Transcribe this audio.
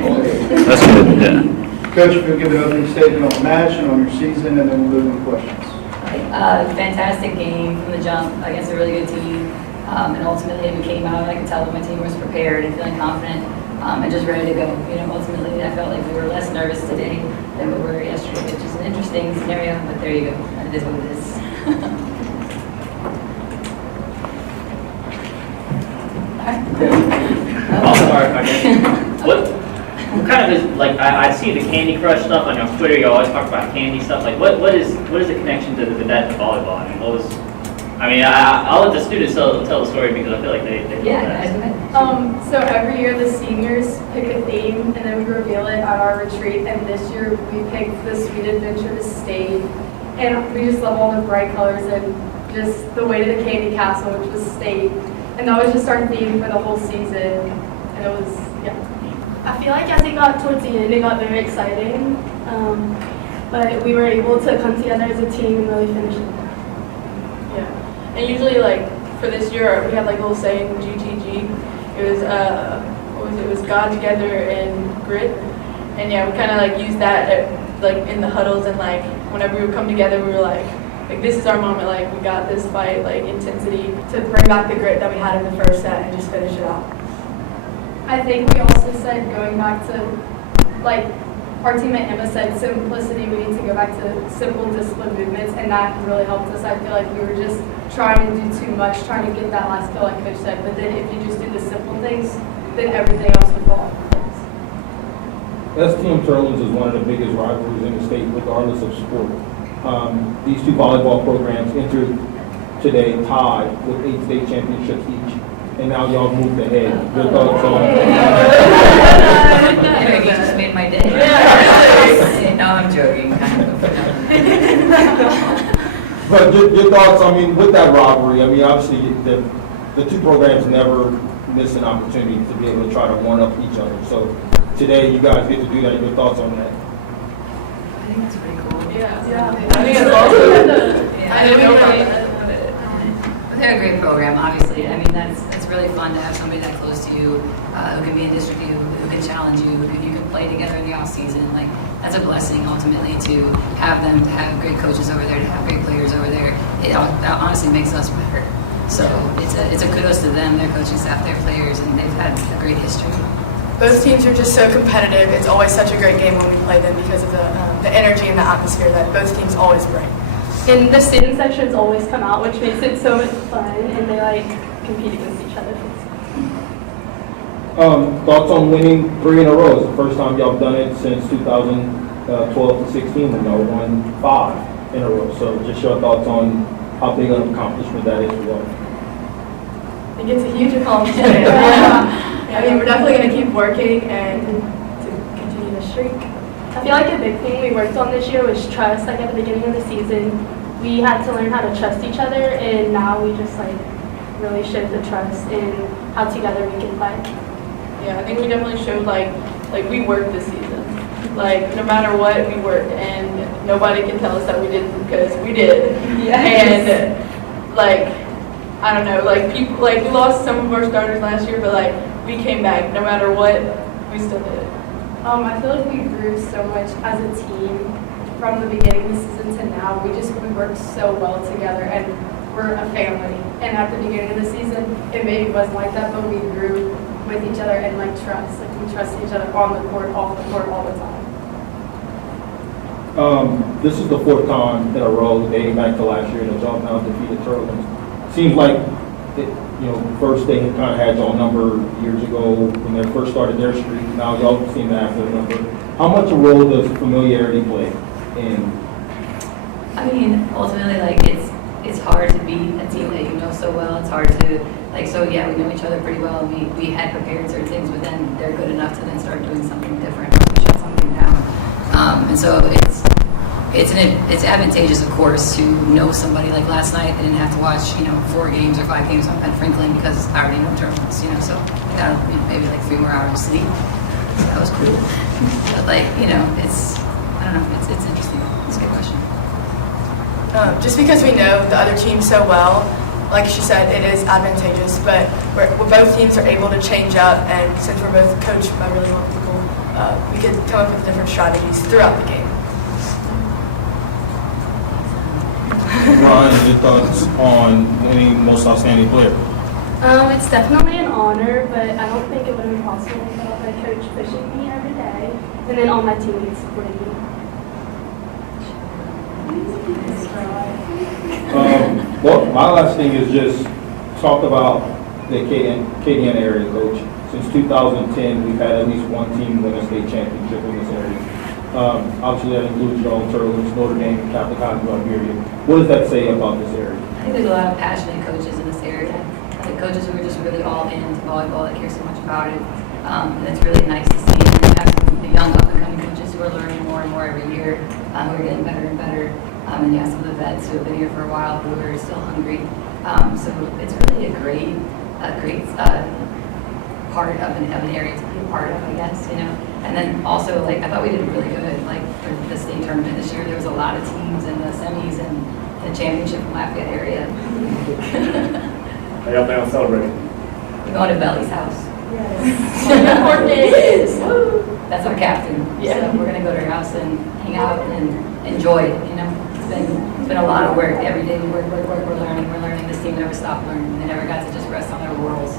That's good, yeah. Coach, if you'll give an opening statement on the match and on your season, and then we'll move into questions. Fantastic game from the jump against a really good team. And ultimately, we came out, I could tell that my team was prepared and feeling confident and just ready to go. Ultimately, I felt like we were less nervous today than we were yesterday, which is an interesting scenario, but there you go. It is what it is. I'll start. What kind of is, like, I see the Candy Crush stuff on your Twitter. You always talk about candy stuff. Like, what is the connection to that to volleyball? I'll let the students tell the story because I feel like they So every year the seniors pick a theme and then we reveal it at our retreat. And this year we picked the Sweet Adventure to State. And we just love all the bright colors and just the way to the Candy Castle, which was State. And that was just our theme for the whole season. And it was, yeah. I feel like as it got towards the end, it got very exciting. But we were able to come together as a team and really finish it. Yeah. And usually, like, for this year, we had, like, a little saying, GTG. It was, It was God together and grit. And, yeah, we kind of, like, used that, like, in the huddles. And, like, whenever we would come together, we were like, this is our moment, like, we got this fight, like, intensity. To bring back the grit that we had in the first set and just finish it out. I think we also said, going back to, like, our teammate Emma said, simplicity, we need to go back to simple, disciplined movements, and that really helped us. I feel like we were just trying to do too much, trying to get that last kill, like Coach said, but then if you just do the simple things, then everything else would fall into place. Team Teurlings is one of the biggest rivalries in the state, regardless of sport. These two volleyball programs entered today tied with 8 state championships each. And now y'all moved ahead. Your thoughts on You just made my day. No, I'm joking. But your thoughts, with that rivalry, obviously the two programs never miss an opportunity to be able to try to one-up each other. So today you guys get to do that. Your thoughts on that? I think that's pretty cool. Yeah. I think it's awesome. I didn't know about that. They're a great program, obviously. It's really fun to have somebody that close to you who can be in district you, who can challenge you, who you can play together in the off season. Like, that's a blessing ultimately to have them, to have great coaches over there, to have great players over there. That honestly makes us better. So it's a kudos to them, their coaching staff, their players, and they've had a great history. Both teams are just so competitive. It's always such a great game when we play them because of the energy and the atmosphere that both teams always bring. And the student sections always come out, which makes it so much fun, and they compete against each other. Thoughts on winning 3 in a row? It's the first time y'all done it since 2012 to 16 when y'all won 5 in a row. So just your thoughts on how big an accomplishment that is for y'all. I think it's a huge accomplishment. We're definitely going to keep working and to continue the streak. I feel like a big thing we worked on this year was trust. Like, at the beginning of the season, we had to learn how to trust each other, and now we just really showed the trust in how together we can play. Yeah, I think we definitely showed like we worked this season. Like, no matter what, we worked, and nobody can tell us that we didn't, because we did. Yes. And I don't know, people, we lost some of our starters last year, but we came back. No matter what, we still did it. I feel like we grew so much as a team from the beginning of the season to now. We worked so well together, and we're a family. And at the beginning of the season, it maybe wasn't like that, but we grew with each other and trust. We trust each other on the court, off the court, all the time. This is the 4th time in a row dating back to last year that y'all now defeated Teurlings. Seems like first they had kind of had y'all number years ago when they first started their streak. Now y'all seem to have their number. How much a role does familiarity play in? Ultimately, it's hard to beat a team that you know so well. It's hard to, we know each other pretty well. We had prepared certain things, but then they're good enough to then start doing something different, shut something down. And so it's advantageous, of course, to know somebody. Like last night, I didn't have to watch, 4 games or 5 games on Penn Franklin because I already know Teurlings, so I got maybe 3 more hours of sleep. So that was cool. But it's, I don't know, it's interesting. It's a good question. Just because we know the other team so well, like she said, it is advantageous, but both teams are able to change up, and since we're both coached by really well people, could come up with different strategies throughout the game. Ryan, your thoughts on winning most outstanding player? It's definitely an honor, but I don't think it would have been possible without my coach pushing me every day, and then all my teammates supporting me. Well, my last thing is just talk about the KDN area, coach. Since 2010, we've had at least one team win a state championship in this area. Obviously, that includes your own Teurlings, Notre Dame, Catholic High School here. What does that say about this area? I think there's a lot of passionate coaches in this area. Like coaches who are just really all into volleyball, that care so much about it. And it's really nice to see. And we have some young up-and-coming coaches who are learning more and more every year, who are getting better and better. And yeah, some of the vets who have been here for a while who are still hungry. So it's really a great part of an area to be a part of, I guess, you know. And then also, like, I thought we did really good, like, for the state tournament this year. There was a lot of teams in the semis and the championship in Lafayette area. Are y'all planning on celebrating? We're going to Belly's house. Yes. That's our captain. Yeah. So we're gonna go to her house and hang out and enjoy it, you know. It's been a lot of work. Every day we work, we're learning. This team never stopped learning. They never got to just rest on their laurels.